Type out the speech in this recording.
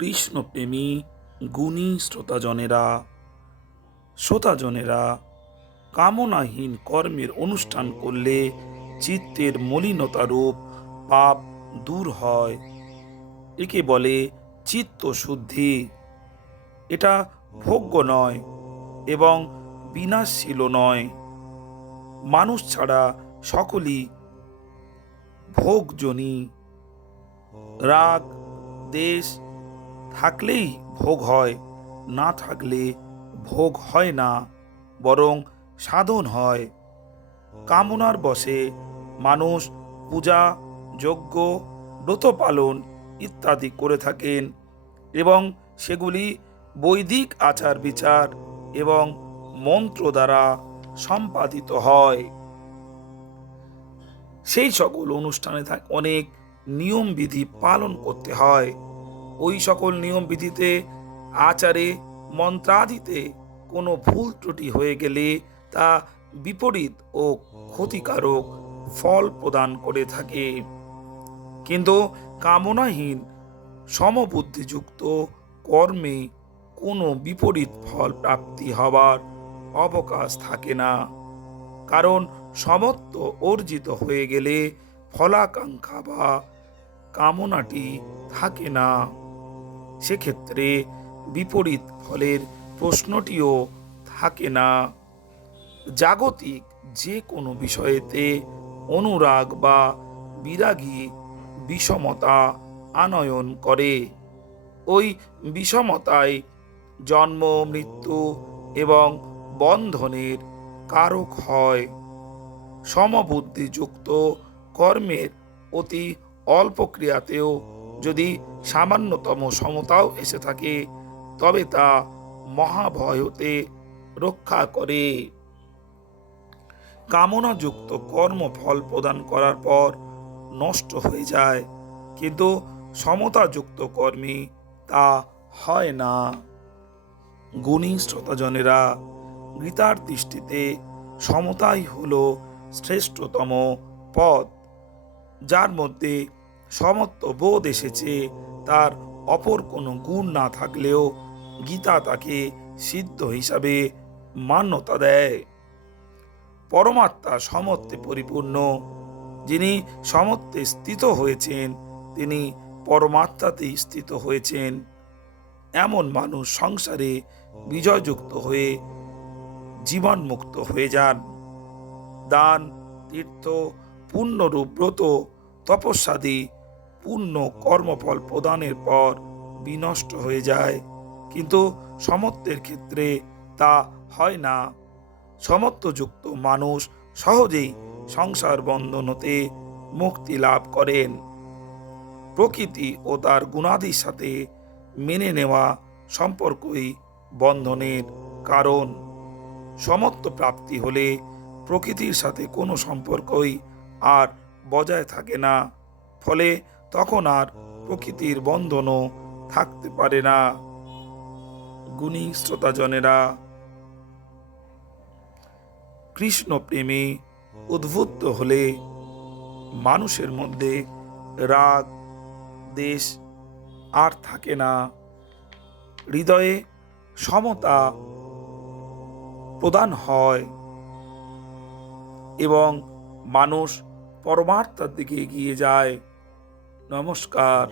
কৃষ্ণপ্রেমী গুণী শ্রোতাজনেরা কামনাহীন কর্মের অনুষ্ঠান করলে চিত্তের মলিনতারূপ পাপ দূর হয়। একে বলে চিত্ত শুদ্ধি। এটা ভোগ্য নয় এবং বিনাশশীল নয়। মানুষ ছাড়া সকলই ভোগজনী। রাগ দেশ থাকলেই ভোগ হয়, না থাকলে ভোগ হয় না, বরং সাধন হয়। কামনার বশে মানুষ পূজা, যজ্ঞ, ব্রত পালন ইত্যাদি করে থাকেন এবং সেগুলি বৈদিক আচার বিচার এবং মন্ত্র দ্বারা সম্পাদিত হয়। সেই সকল অনুষ্ঠানে অনেক নিয়ম বিধি পালন করতে হয়। ওই সকল নিয়ম বিধিতে, আচারে, মন্ত্রাদিতে কোনো ভুল ত্রুটি হয়ে গেলে তা বিপরীত ও ক্ষতিকারক ফল প্রদান করে থাকে। কিন্তু কামনাহীন সমবুদ্ধিযুক্ত কর্মে কোনো বিপরীত ফল প্রাপ্তি হবার অবকাশ থাকে না। কারণ সমত্ব অর্জিত হয়ে গেলে ফলাকাঙ্ক্ষা বা কামনাটি থাকে না। সেক্ষেত্রে বিপরীত ফলের প্রশ্নটিও থাকে না। জাগতিক যে কোনো বিষয়েতে অনুরাগ বা বিরাগী বিষমতা আনয়ন করে। ওই বিষমতায় জন্ম, মৃত্যু এবং বন্ধনের কারক হয়। সমবুদ্ধিযুক্ত কর্মের অতি অল্প ক্রিয়াতেও যদি সামান্যতম সমতাও এসে থাকে, তবে তা মহাভয় হতে রক্ষা করে। কামনাযুক্ত কর্ম ফল প্রদান করার পর নষ্ট হয়ে যায়, কিন্তু সমতাযুক্ত কর্মে তা হয় না। গুণী শ্রোতাজনেরা, গীতার দৃষ্টিতে সমতাই হল শ্রেষ্ঠতম পথ। যার মধ্যে সমত্ব বোধ এসেছে, তার অপর কোনো গুণ না থাকলেও গীতা তাকে সিদ্ধ হিসাবে মান্যতা দেয়। পরমাত্মা সমত্বে পরিপূর্ণ। যিনি সমত্বে স্থিত হয়েছেন, তিনি পরমাত্মাতেই স্থিত হয়েছেন। এমন মানুষ সংসারে বিজয়যুক্ত হয়ে জীবনমুক্ত হয়ে যান। দান, তীর্থ, পুণ্যরূপ ব্রত, তপস্যাদি পূর্ণ কর্মফল প্রদানের পর বিনষ্ট হয়ে যায়, কিন্তু সমত্বের ক্ষেত্রে তা হয় না। সমত্বযুক্ত মানুষ সহজেই সংসার বন্ধন হতে মুক্তি লাভ করেন। প্রকৃতি ও তার গুণাদির সাথে মেনে নেওয়া সম্পর্কই বন্ধনের কারণ। সমত্ব প্রাপ্তি হলে প্রকৃতির সাথে কোনো সম্পর্কই আর বজায় থাকে না। ফলে তখন আর প্রকৃতির বন্ধনও থাকতে পারে না। গুণী শ্রোতাজনেরা, কৃষ্ণ প্রেমে উদ্বুদ্ধ হলে মানুষের মধ্যে রাগ দেশ আর থাকে না। হৃদয়ে সমতা প্রদান হয় এবং মানুষ পরমার্থের দিকে এগিয়ে যায়। নমস্কার।